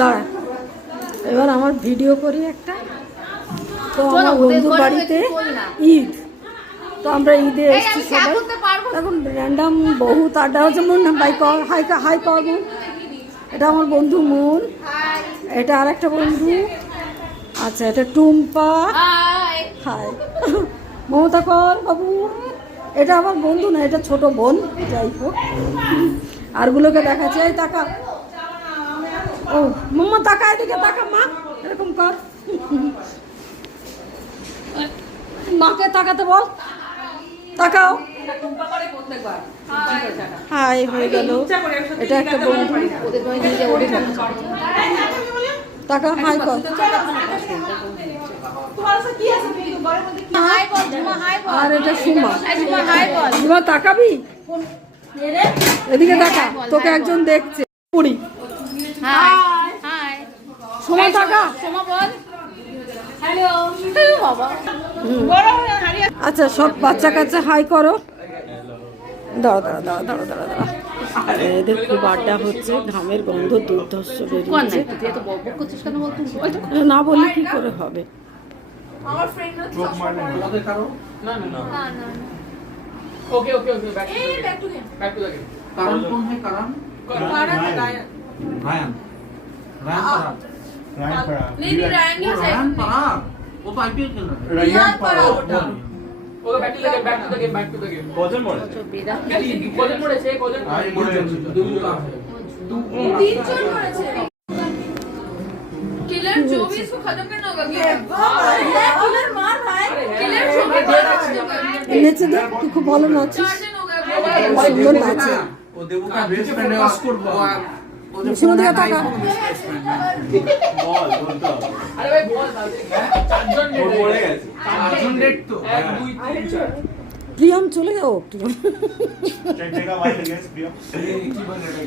দাঁড়া, এবার আমার ভিডিও করি একটা। তো আমার বন্ধু বাড়িতে ঈদ, তো আমরা ঈদে এসেছি সবাই। এখন র্যান্ডাম বহুত আড্ডা হচ্ছে। মন বাই কর, হাই হাই কর মন। এটা আমার বন্ধু মন, এটা আর একটা বন্ধু। আচ্ছা, এটা টুম্পা, হাই। মমতা কর বাবু। এটা আমার বন্ধু না, এটা ছোট বোন, যাই হোক। আরগুলোকে দেখাচ্ছি, এই টাকা। ও মাম্মা টাকা, এদিকে টাকা মা, এরকম কর। মাকে তাকাতে বল, তাকাও। হাই হয়ে গেল। এটা একটা বন্ধু, টাকা হাই কর। আর এটা সুমা, সুমা তাকাবি, এদিকে তাকা, তোকে একজন দেখছে। পুরি সুমা টাকা। আচ্ছা, সব বাচ্চা কাচ্চা হাই করো। দাঁড়া দাঁড়া দাঁড়া দাঁড়া দাঁড়া দাঁড়া। এদের খুব আড্ডা হচ্ছে, ঘামের গন্ধ দুর্ধর্ষ বেরিয়েছে। না বললে কি করে হবে? वो तो आईपीएल खेल रहा है। रियान पराग वो बैक टू द गेम कजन मोड़े कजन मोड़े से कजन मोड़े तीन जन मोड़े से किलर जो भी इसको खत्म करना होगा। किलर मार भाई, किलर जो भी নেচে দেখ, তুই খুব ভালো নাচিস, সুন্দর নাচে। वो देवू का बेस्ट फ्रेंड है उसको শুনে দিকে টাকা। বল বলতো, আরে ভাই বল চারজন ডেট পড়ে গেছে, চারজন ডেট তো 1 2 3 4। প্রিয়ম চলে যাও, প্রিয়ম चेक देगा भाई अगेंस्ट प्रियम। কি বল রে